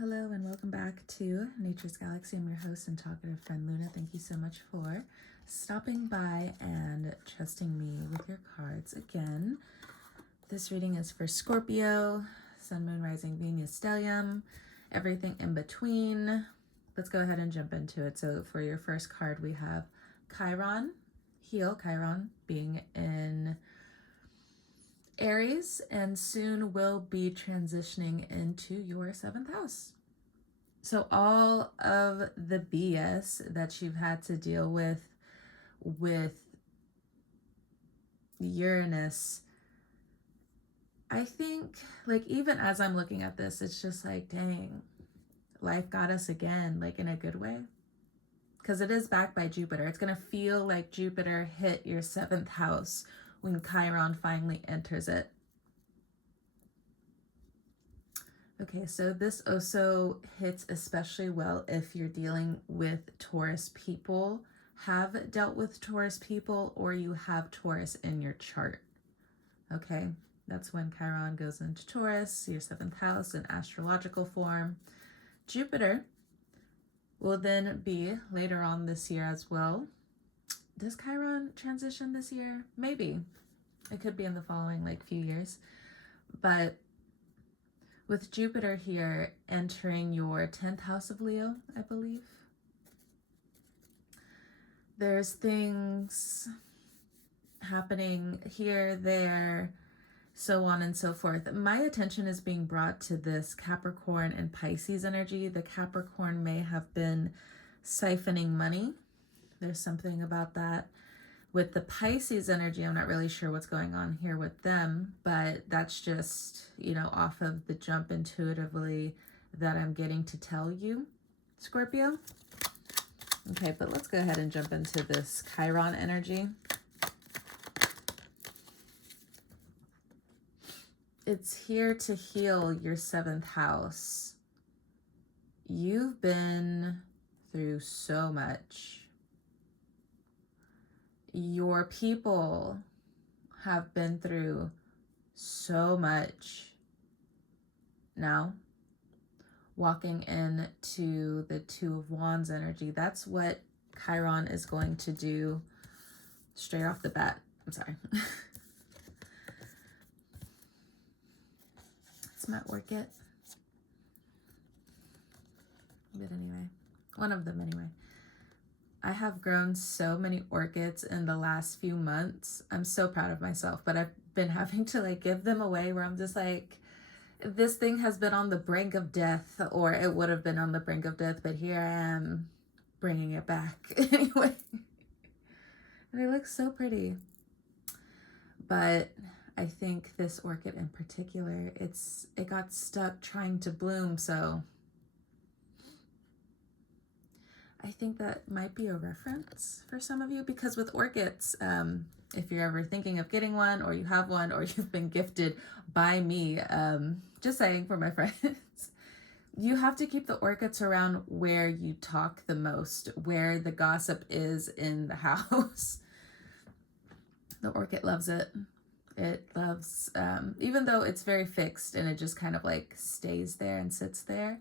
Hello, and welcome back to Nature's Galaxy. I'm your host and talkative friend Luna. Thank you so much for stopping by and trusting me with your cards again. This reading is for Scorpio, Sun, Moon, Rising, Venus, Stellium, everything in between. Let's go ahead and jump into it. So for your first card, we have Chiron, Heel, Chiron being in Aries, and soon will be transitioning into your seventh house. So all of the BS that you've had to deal with Uranus, I think, like, even as I'm looking at this, it's just like, dang, life got us again, like in a good way. Because it is backed by Jupiter. It's going to feel like Jupiter hit your seventh house when Chiron finally enters it. Okay, so this also hits especially well if you're dealing with Taurus people, have dealt with Taurus people, or you have Taurus in your chart. Okay, that's when Chiron goes into Taurus, your seventh house in astrological form. Jupiter will then be later on this year as well. Does Chiron transition this year? Maybe. It could be in the following few years. But with Jupiter here entering your 10th house of Leo, I believe, there's things happening here, there, so on and so forth. My attention is being brought to this Capricorn and Pisces energy. The Capricorn may have been siphoning money. There's something about that. With the Pisces energy, I'm not really sure what's going on here with them, but that's just, off of the jump intuitively that I'm getting to tell you, Scorpio. Okay, but let's go ahead and jump into this Chiron energy. It's here to heal your seventh house. You've been through so much. Your people have been through so much. Now, walking into the Two of Wands energy, that's what Chiron is going to do straight off the bat. I'm sorry. It's my orchid. But anyway, one of them anyway. I have grown so many orchids in the last few months. I'm so proud of myself, but I've been having to give them away where I'm just like, this thing has been on the brink of death, or it would have been on the brink of death, but here I am bringing it back anyway. And they look so pretty. But I think this orchid in particular, it got stuck trying to bloom, so I think that might be a reference for some of you, because with orchids, if you're ever thinking of getting one, or you have one, or you've been gifted by me, just saying for my friends, you have to keep the orchids around where you talk the most, where the gossip is in the house. The orchid loves it. It loves, even though it's very fixed and it just kind of stays there and sits there,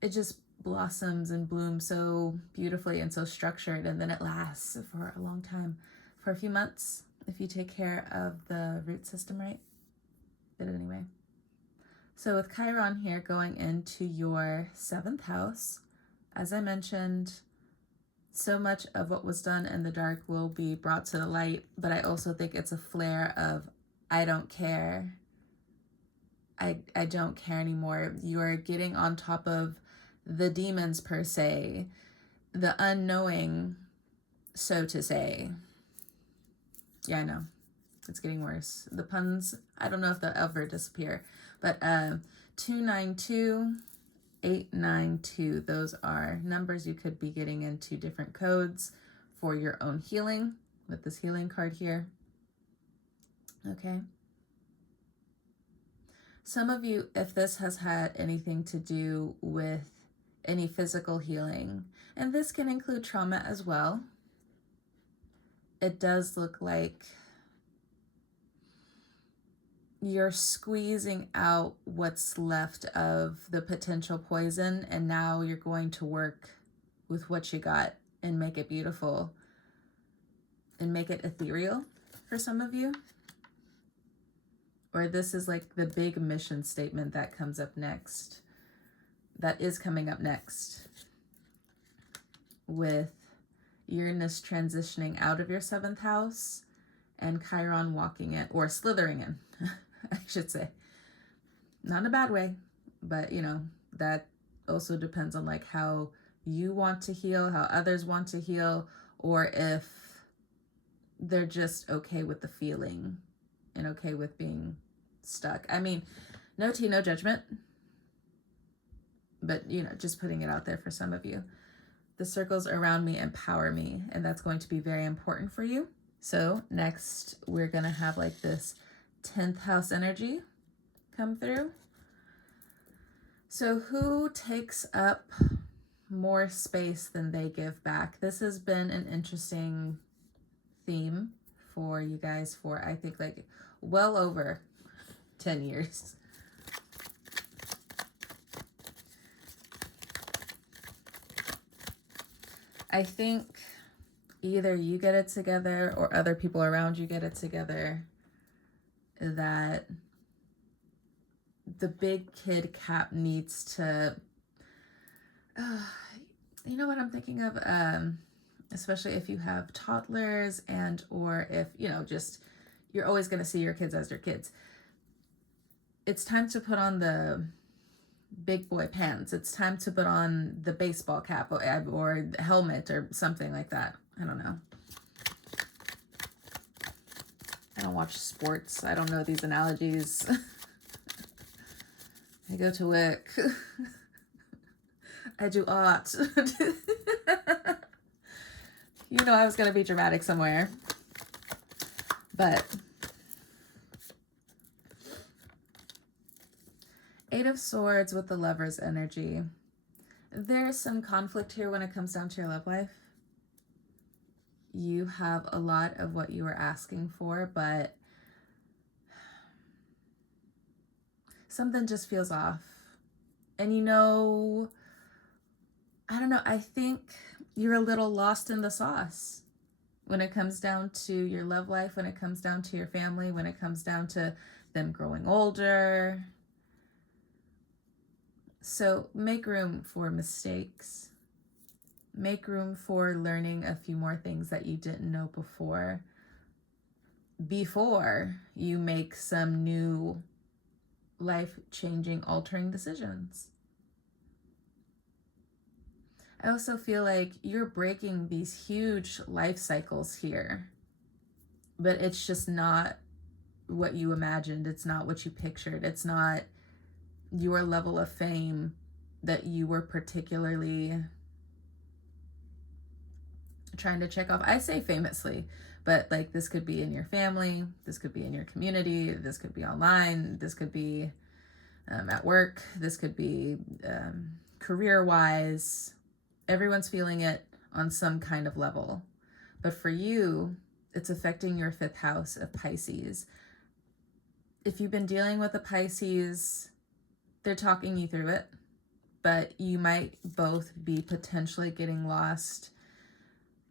it just blossoms and blooms so beautifully and so structured, and then it lasts for a long time, for a few months, if you take care of the root system right. But anyway, so with Chiron here going into your seventh house, as I mentioned, so much of what was done in the dark will be brought to the light, but I also think it's a flare of, I don't care. I don't care anymore. You're getting on top of the demons per se, the unknowing, so to say. Yeah, I know. It's getting worse. The puns, I don't know if they'll ever disappear. But 292, 892, those are numbers you could be getting into different codes for your own healing with this healing card here. Okay. Some of you, if this has had anything to do with any physical healing, and this can include trauma as well, it does look like you're squeezing out what's left of the potential poison, and now you're going to work with what you got and make it beautiful and make it ethereal for some of you. Or this is like the big mission statement that comes up next, that is coming up next, with Uranus transitioning out of your 7th house and Chiron walking in, or slithering in, I should say. Not in a bad way, but you know, that also depends on like how you want to heal, how others want to heal, or if they're just okay with the feeling and okay with being stuck. I mean, no tea, no judgment, but you know, just putting it out there for some of you. The circles around me empower me, and that's going to be very important for you. So next, we're going to have like this 10th house energy come through. So who takes up more space than they give back? This has been an interesting theme for you guys for, I think, like well over 10 years. I think either you get it together or other people around you get it together, that the big kid cap needs to, you know what I'm thinking of? Especially if you have toddlers, and or if, you know, just you're always going to see your kids as your kids. It's time to put on the big boy pants. It's time to put on the baseball cap or helmet or something like that. I don't know. I don't watch sports. I don't know these analogies. I go to work. I do art. You know I was going to be dramatic somewhere. But 8 of Swords with the Lover's energy. There's some conflict here when it comes down to your love life. You have a lot of what you were asking for, but something just feels off. And you know, I don't know, I think you're a little lost in the sauce when it comes down to your love life, when it comes down to your family, when it comes down to them growing older. So make room for mistakes. Make room for learning a few more things that you didn't know before you make some new life-changing, altering decisions. I also feel like you're breaking these huge life cycles here, but it's just not what you imagined. It's not what you pictured. It's not your level of fame that you were particularly trying to check off. I say famously, but like this could be in your family, this could be in your community, this could be online, this could be at work, this could be career-wise. Everyone's feeling it on some kind of level. But for you, it's affecting your 5th house of Pisces. If you've been dealing with a Pisces, they're talking you through it, but you might both be potentially getting lost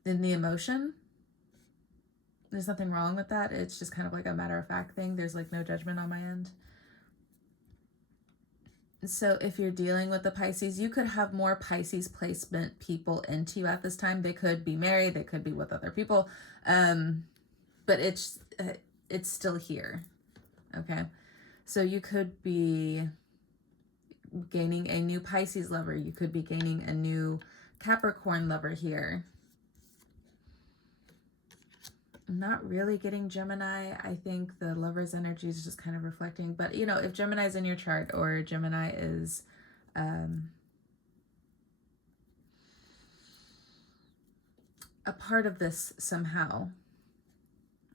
in the emotion. There's nothing wrong with that. It's just kind of like a matter-of-fact thing. There's like no judgment on my end. So if you're dealing with the Pisces, you could have more Pisces placement people into you at this time. They could be married, they could be with other people, but it's still here, okay? So you could be gaining a new Pisces lover. You could be gaining a new Capricorn lover here. I'm not really getting Gemini. I think the lover's energy is just kind of reflecting. But, you know, if Gemini's in your chart, or Gemini is a part of this somehow,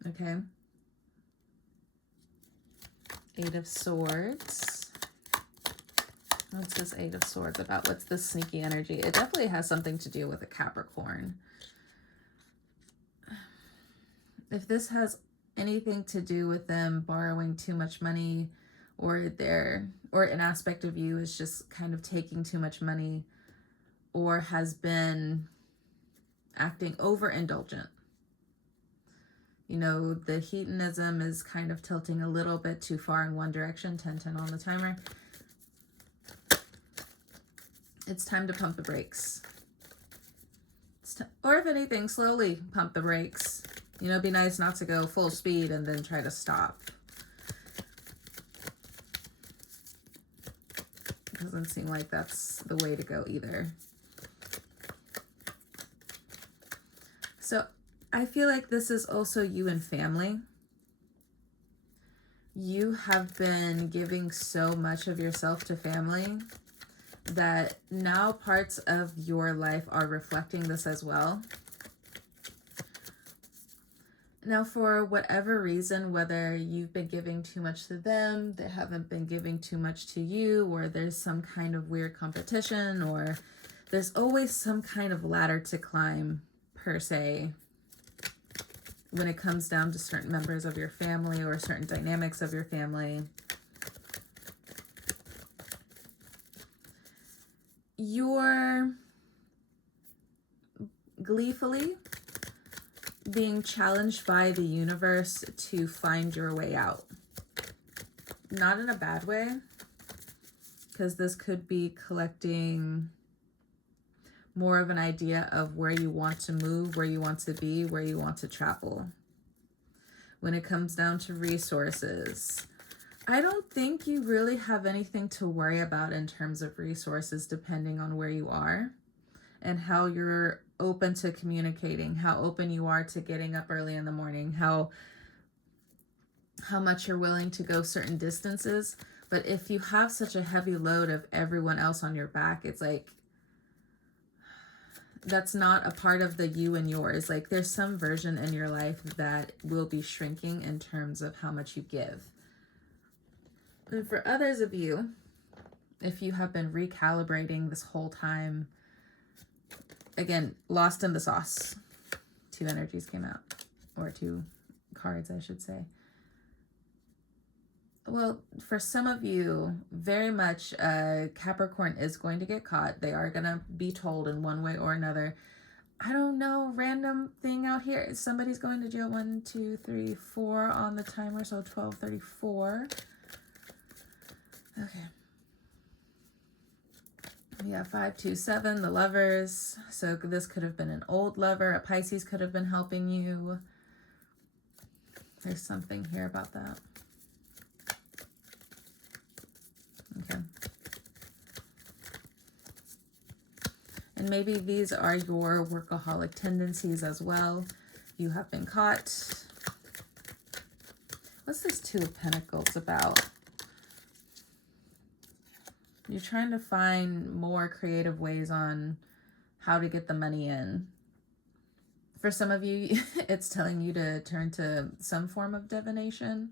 okay? 8 of Swords. What's this 8 of Swords about? What's this sneaky energy? It definitely has something to do with a Capricorn. If this has anything to do with them borrowing too much money, or an aspect of you is just kind of taking too much money, or has been acting overindulgent. You know, the hedonism is kind of tilting a little bit too far in one direction. 10-10 on the timer. It's time to pump the brakes. Or if anything, slowly pump the brakes. You know, it'd be nice not to go full speed and then try to stop. Doesn't seem like that's the way to go either. So I feel like this is also you and family. You have been giving so much of yourself to family that now parts of your life are reflecting this as well. Now, for whatever reason, whether you've been giving too much to them, they haven't been giving too much to you, or there's some kind of weird competition, or there's always some kind of ladder to climb, per se, when it comes down to certain members of your family or certain dynamics of your family. You're gleefully being challenged by the universe to find your way out. Not in a bad way, because this could be collecting more of an idea of where you want to move, where you want to be, where you want to travel. When it comes down to resources, I don't think you really have anything to worry about in terms of resources, depending on where you are and how you're open to communicating, how open you are to getting up early in the morning, how much you're willing to go certain distances. But if you have such a heavy load of everyone else on your back, it's like, that's not a part of the you and yours. Like, there's some version in your life that will be shrinking in terms of how much you give. And for others of you, if you have been recalibrating this whole time, again, lost in the sauce. 2 energies came out, or 2 cards, I should say. Well, for some of you, very much Capricorn is going to get caught. They are going to be told in one way or another. I don't know, random thing out here. Somebody's going to jail. 1, 2, 3, 4 on the timer, so 12:34. Okay. Yeah, 5, 2, 7, the Lovers. So this could have been an old lover. A Pisces could have been helping you. There's something here about that. Okay. And maybe these are your workaholic tendencies as well. You have been caught. What's this 2 of Pentacles about? You're trying to find more creative ways on how to get the money in. For some of you, it's telling you to turn to some form of divination.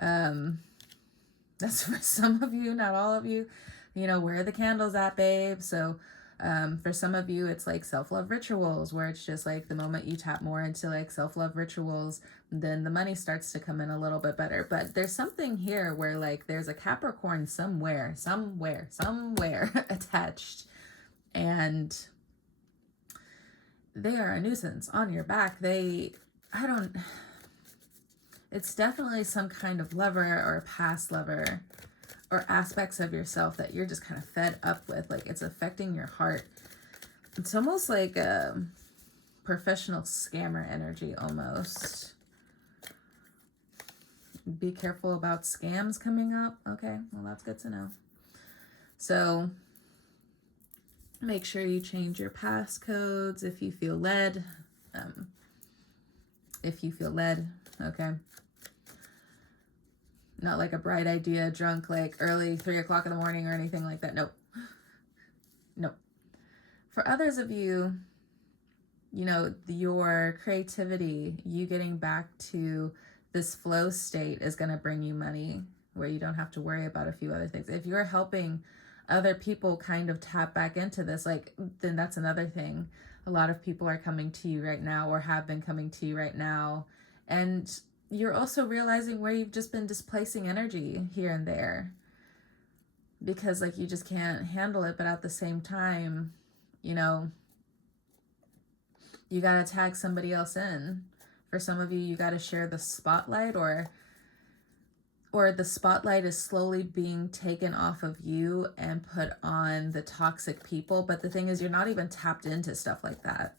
That's for some of you, not all of you. You know, where are the candles at, babe? So for some of you, it's like self-love rituals, where it's just like the moment you tap more into like self-love rituals, then the money starts to come in a little bit better. But there's something here where like there's a Capricorn somewhere attached, and they are a nuisance on your back. It's definitely some kind of lover or a past lover or aspects of yourself that you're just kind of fed up with. Like, it's affecting your heart. It's almost like a professional scammer energy almost. Be careful about scams coming up. Okay, well, that's good to know. So make sure you change your passcodes if you feel led. Okay. Not like a bright idea, drunk, like early 3 o'clock in the morning or anything like that. Nope. For others of you, you know, your creativity, you getting back to this flow state is going to bring you money where you don't have to worry about a few other things. If you're helping other people kind of tap back into this, like, then that's another thing. A lot of people are coming to you right now or have been coming to you right now. And you're also realizing where you've just been displacing energy here and there because like you just can't handle it. But at the same time, you know, you got to tag somebody else in. For some of you, you got to share the spotlight, or the spotlight is slowly being taken off of you and put on the toxic people. But the thing is, you're not even tapped into stuff like that.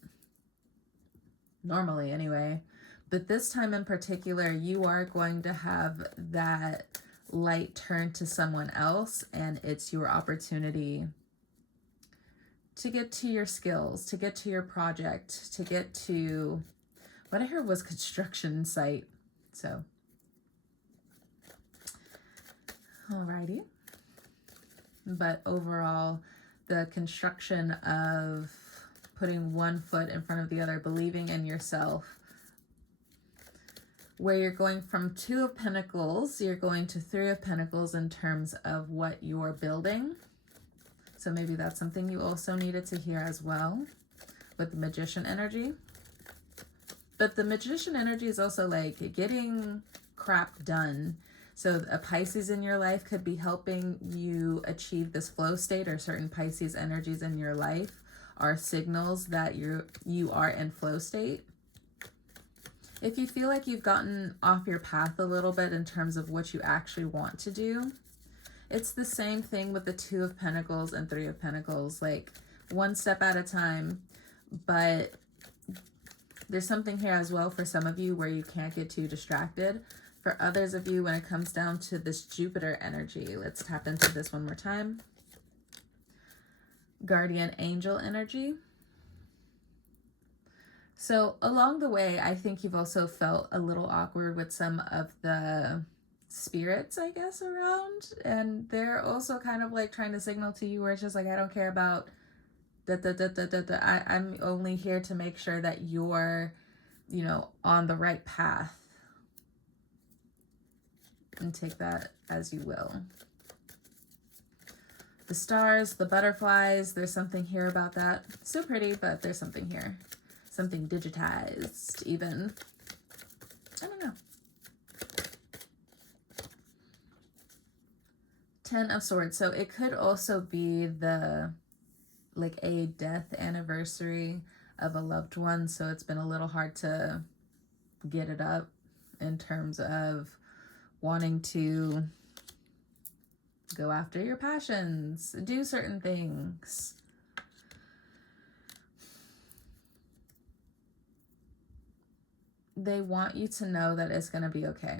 Normally, anyway. But this time in particular, you are going to have that light turned to someone else, and it's your opportunity to get to your skills, to get to your project, to get to what I heard was construction site. So, alrighty. But overall, the construction of putting one foot in front of the other, believing in yourself, where you're going from 2 of Pentacles, you're going to 3 of Pentacles in terms of what you're building. So maybe that's something you also needed to hear as well with the Magician energy. But the Magician energy is also like getting crap done. So a Pisces in your life could be helping you achieve this flow state, or certain Pisces energies in your life are signals that you are in flow state. If you feel like you've gotten off your path a little bit in terms of what you actually want to do, it's the same thing with the 2 of Pentacles and 3 of Pentacles, like one step at a time. But there's something here as well for some of you where you can't get too distracted. For others of you, when it comes down to this Jupiter energy, let's tap into this one more time. Guardian angel energy. So along the way, I think you've also felt a little awkward with some of the spirits, I guess, around. And they're also kind of like trying to signal to you where it's just like, I don't care about I'm only here to make sure that you're, you know, on the right path. And take that as you will. The stars, the butterflies, there's something here about that. So pretty, but there's something here. Something digitized, even. I don't know. 10 of Swords. So it could also be the, like, a death anniversary of a loved one. So it's been a little hard to get it up in terms of wanting to go after your passions, do certain things. They want you to know that it's going to be okay.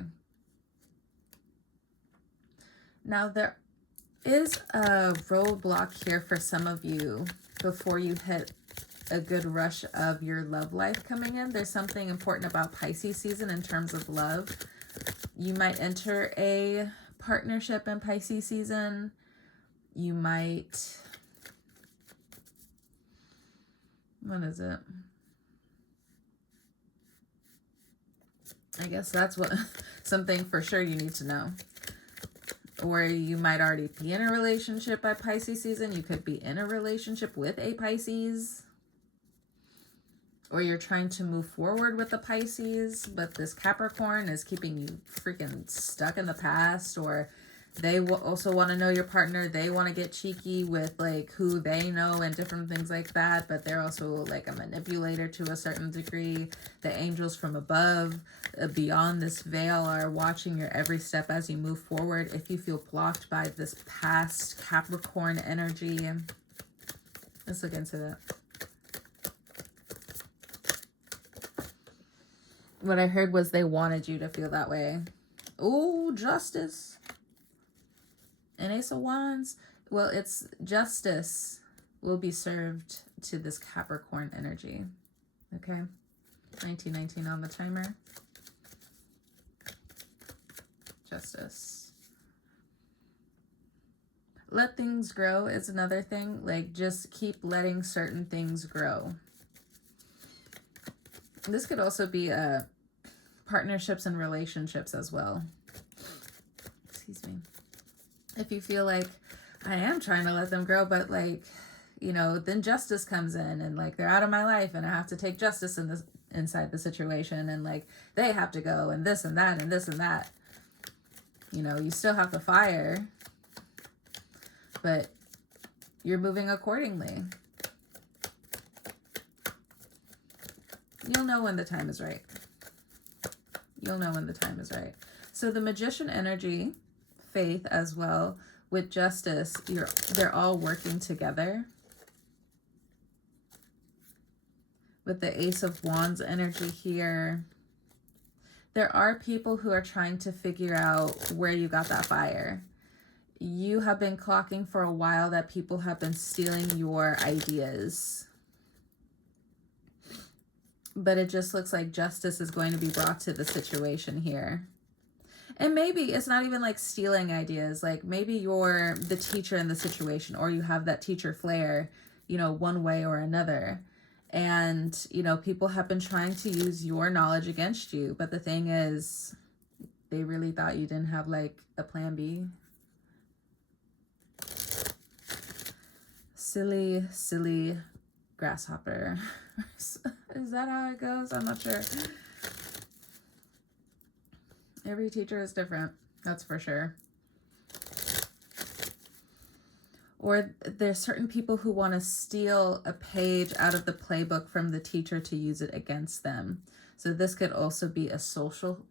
Now, there is a roadblock here for some of you before you hit a good rush of your love life coming in. There's something important about Pisces season in terms of love. You might enter a partnership in Pisces season. You might, what is it? I guess that's what something for sure you need to know. Or you might already be in a relationship by Pisces season. You could be in a relationship with a Pisces. Or you're trying to move forward with the Pisces, but this Capricorn is keeping you freaking stuck in the past. Or they also want to know your partner. They want to get cheeky with like who they know and different things like that. But they're also like a manipulator to a certain degree. The angels from above, beyond this veil, are watching your every step as you move forward. If you feel blocked by this past Capricorn energy, let's look into that. What I heard was they wanted you to feel that way. Oh, justice. And Ace of Wands. Well, it's justice will be served to this Capricorn energy. Okay. 1919 on the timer. Justice. Let things grow is another thing. Like, just keep letting certain things grow. This could also be partnerships and relationships as well. Excuse me. If you feel like I am trying to let them grow, but like you know, then justice comes in and like they're out of my life and I have to take justice in this inside the situation, and like they have to go and this and that and this and that. You know, you still have the fire, but you're moving accordingly. You'll know when the time is right. You'll know when the time is right. So the Magician energy, faith as well, with justice, they're all working together. With the Ace of Wands energy here, there are people who are trying to figure out where you got that fire. You have been clocking for a while that people have been stealing your ideas. But it just looks like justice is going to be brought to the situation here. And maybe it's not even like stealing ideas. Like maybe you're the teacher in the situation, or you have that teacher flair, you know, one way or another. And, you know, people have been trying to use your knowledge against you. But the thing is, they really thought you didn't have like a plan B. Silly, silly grasshopper. Is that how it goes? I'm not sure. Every teacher is different. That's for sure. Or there's certain people who want to steal a page out of the playbook from the teacher to use it against them. So this could also be a social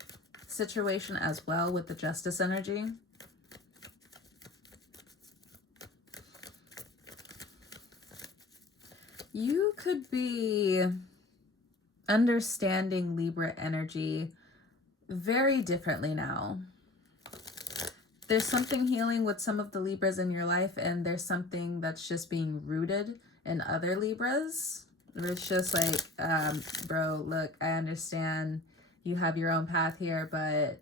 situation as well with the justice energy. You could be understanding Libra energy very differently now. There's something healing with some of the Libras in your life, and there's something that's just being rooted in other Libras. It's just like, bro, look, I understand you have your own path here, but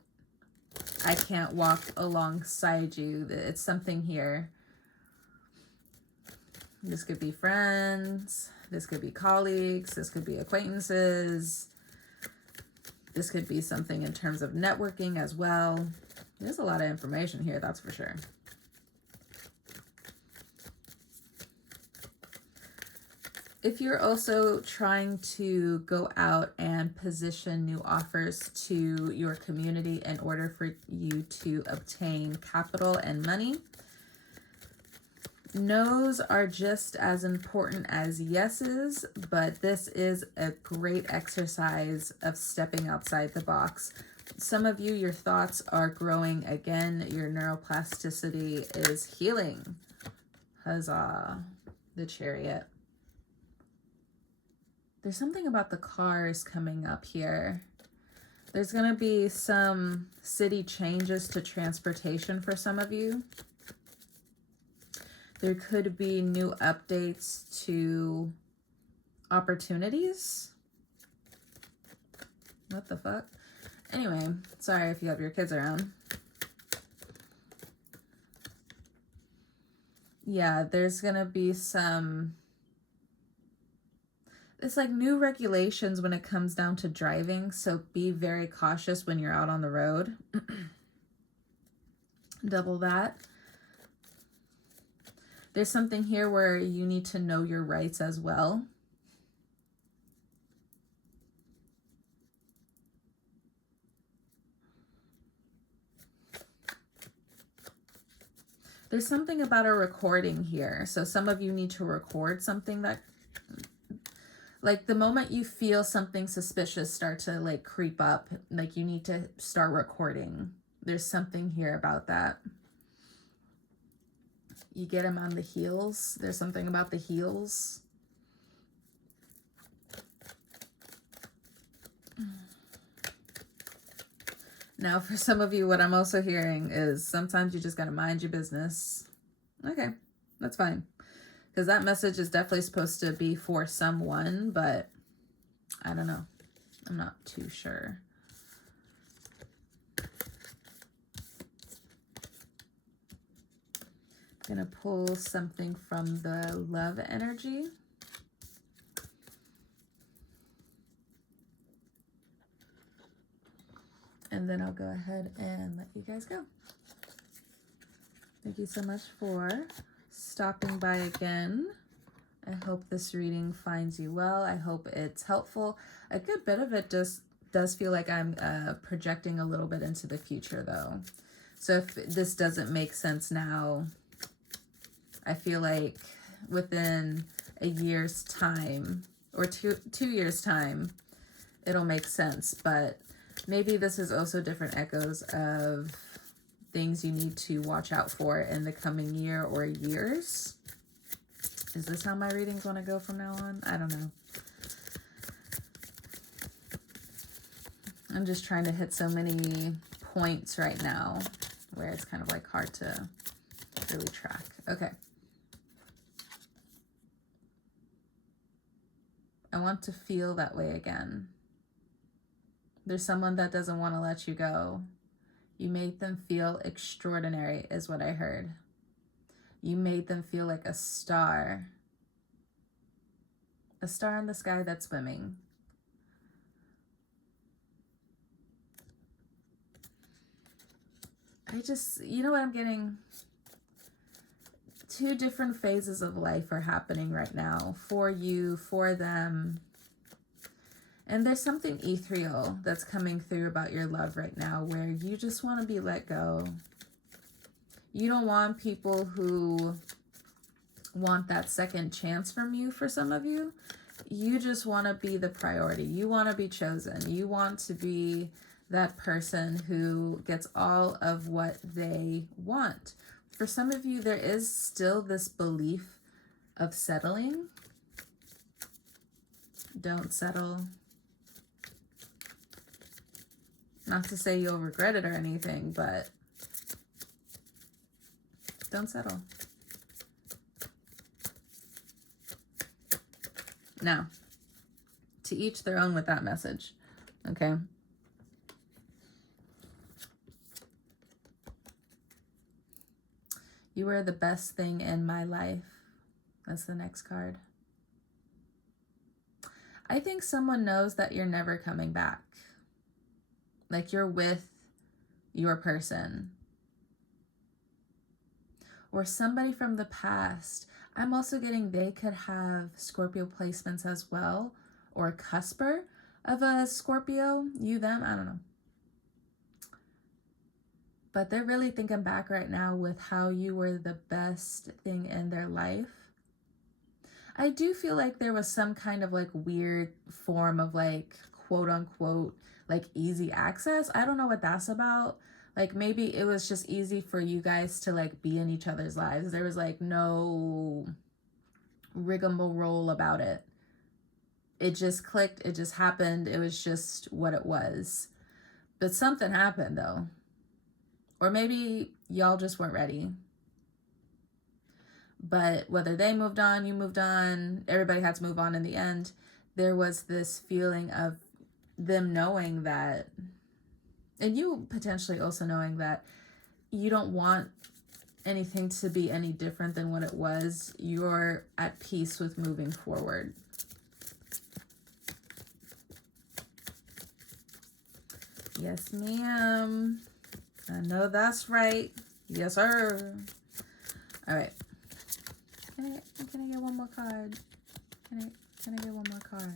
I can't walk alongside you. It's something here. This could be friends. This could be colleagues. This could be acquaintances. This could be something in terms of networking as well. There's a lot of information here, that's for sure. If you're also trying to go out and position new offers to your community in order for you to obtain capital and money, no's are just as important as yeses, but this is a great exercise of stepping outside the box. Some of you, your thoughts are growing again. Your neuroplasticity is healing. Huzzah. The Chariot. There's something about the cars coming up here. There's going to be some city changes to transportation for some of you. There could be new updates to opportunities. What the fuck? Anyway, sorry if you have your kids around. Yeah, there's going to be some... It's like new regulations when it comes down to driving, so be very cautious when you're out on the road. Double that. There's something here where you need to know your rights as well. There's something about a recording here. So some of you need to record something that, like the moment you feel something suspicious start to like creep up, like you need to start recording. There's something here about that. You get them on the heels. There's something about the heels. Now, for some of you, what I'm also hearing is sometimes you just got to mind your business. Okay, that's fine. Because that message is definitely supposed to be for someone, but I don't know. I'm not too sure. I'm going to pull something from the love energy. And then I'll go ahead and let you guys go. Thank you so much for stopping by again. I hope this reading finds you well. I hope it's helpful. A good bit of it just does feel like I'm projecting a little bit into the future, though. So if this doesn't make sense now, I feel like within a year's time or two years' time, it'll make sense. But maybe this is also different echoes of things you need to watch out for in the coming year or years. Is this how my reading's going to go from now on? I don't know. I'm just trying to hit so many points right now where it's kind of like hard to really track. Okay. I want to feel that way again. There's someone that doesn't want to let you go. You made them feel extraordinary, is what I heard. You made them feel like a star. A star in the sky that's swimming. You know what I'm getting? Two different phases of life are happening right now for you, for them. And there's something ethereal that's coming through about your love right now where you just want to be let go. You don't want people who want that second chance from you. For some of you, you just want to be the priority. You want to be chosen. You want to be that person who gets all of what they want. For some of you, there is still this belief of settling. Don't settle. Not to say you'll regret it or anything, but don't settle. Now, to each their own with that message, okay? You are the best thing in my life. That's the next card. I think someone knows that you're never coming back. Like you're with your person. Or somebody from the past. I'm also getting they could have Scorpio placements as well. Or a cusper of a Scorpio. You, them, I don't know. But they're really thinking back right now with how you were the best thing in their life. I do feel like there was some kind of like weird form of like quote unquote like easy access. I don't know what that's about. Like maybe it was just easy for you guys to like be in each other's lives. There was like no rigmarole about it. It just clicked. It just happened. It was just what it was. But something happened though. Or maybe y'all just weren't ready. But whether they moved on, you moved on, everybody had to move on in the end, there was this feeling of them knowing that, and you potentially also knowing that you don't want anything to be any different than what it was. You're at peace with moving forward. Yes, ma'am. I know that's right. Yes, sir. All right. Can I get one more card? Can I get one more card?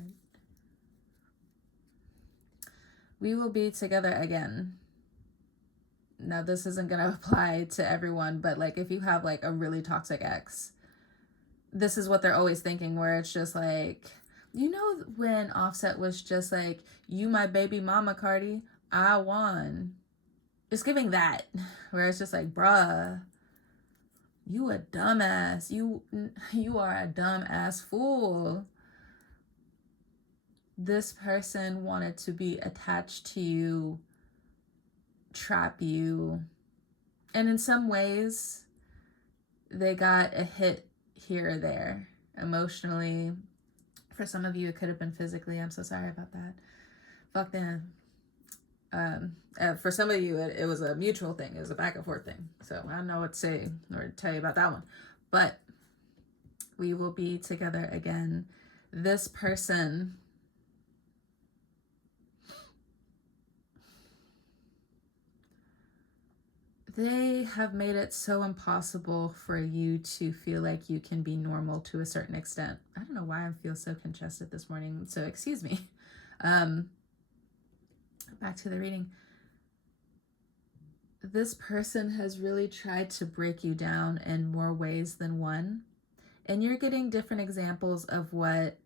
We will be together again. Now, this isn't going to apply to everyone, but like if you have like a really toxic ex, this is what they're always thinking, where it's just like, you know, when Offset was just like, you my baby mama, Cardi, I won. It's giving that, where it's just like, bruh, you a dumbass. You are a dumbass fool. This person wanted to be attached to you, trap you. And in some ways, they got a hit here or there. Emotionally. For some of you, it could have been physically. I'm so sorry about that. Fuck them. For some of you, it was a mutual thing. It was a back and forth thing. So I don't know what to say or tell you about that one. But we will be together again. This person, they have made it so impossible for you to feel like you can be normal to a certain extent. I don't know why I feel so congested this morning, so excuse me. Back to the reading. This person has really tried to break you down in more ways than one. And you're getting different examples of what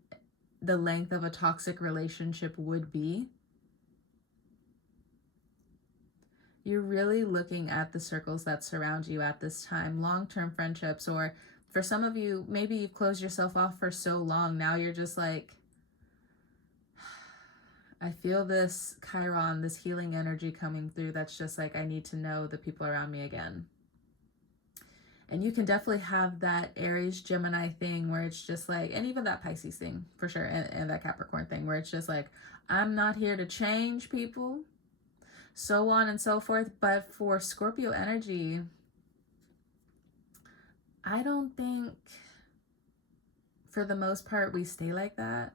the length of a toxic relationship would be. You're really looking at the circles that surround you at this time, long-term friendships, or for some of you, maybe you've closed yourself off for so long. Now you're just like, I feel this Chiron, this healing energy coming through that's just like, I need to know the people around me again. And you can definitely have that Aries, Gemini thing where it's just like, and even that Pisces thing for sure, and that Capricorn thing where it's just like, I'm not here to change people, so on and so forth. But for Scorpio energy, I don't think for the most part we stay like that.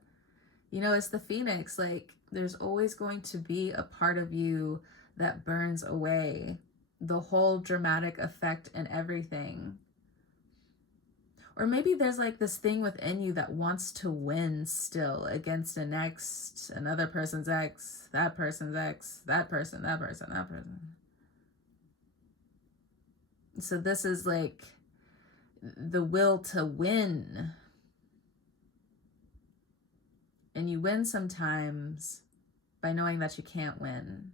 You know, it's the Phoenix, like there's always going to be a part of you that burns away, the whole dramatic effect and everything. Or maybe there's like this thing within you that wants to win still against another person's ex, that person's ex, that person. So this is like the will to win. And you win sometimes by knowing that you can't win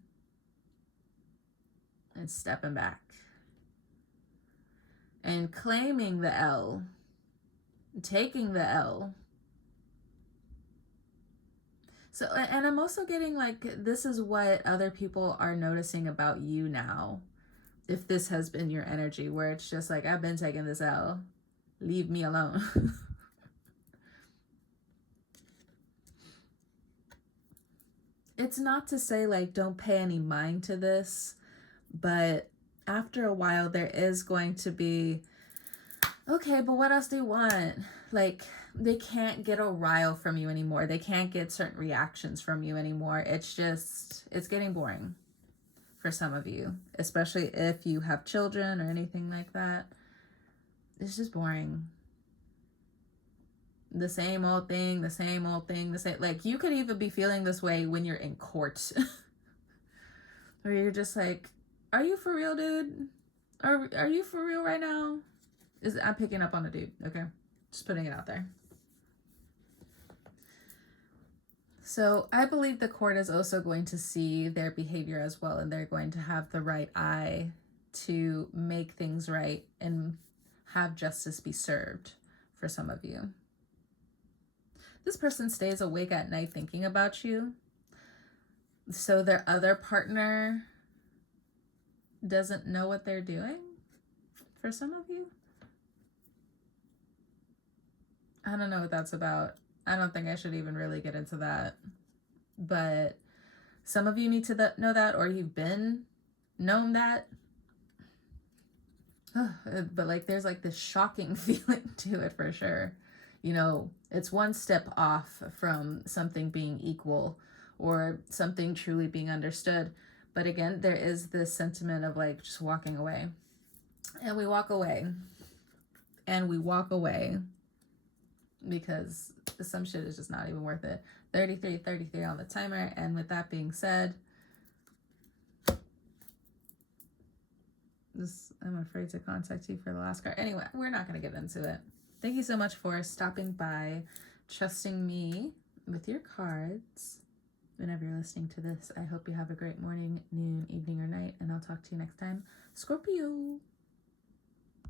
and stepping back and claiming the L, taking the L. So, and I'm also getting like, this is what other people are noticing about you now. If this has been your energy where it's just like, I've been taking this L, leave me alone. It's not to say like, don't pay any mind to this, but after a while there is going to be, okay, but what else do you want? Like, they can't get a rile from you anymore. They can't get certain reactions from you anymore. It's getting boring for some of you, especially if you have children or anything like that. It's just boring. The same old thing, like you could even be feeling this way when you're in court. Where you're just like, are you for real, dude? Are you for real right now? I'm picking up on a dude, okay? Just putting it out there. So I believe the court is also going to see their behavior as well, and they're going to have the right eye to make things right and have justice be served for some of you. This person stays awake at night thinking about you. So their other partner doesn't know what they're doing for some of you. I don't know what that's about. I don't think I should even really get into that. But some of you need to know that, or you've been known that. But like there's like this shocking feeling to it for sure. You know, it's one step off from something being equal or something truly being understood. But again, there is this sentiment of like just walking away. And we walk away. And we walk away because some shit is just not even worth it. 33 on the timer. And with that being said, I'm afraid to contact you for the last card. Anyway, we're not going to get into it. Thank you so much for stopping by, trusting me with your cards. Whenever you're listening to this, I hope you have a great morning, noon, evening, or night, and I'll talk to you next time. Scorpio.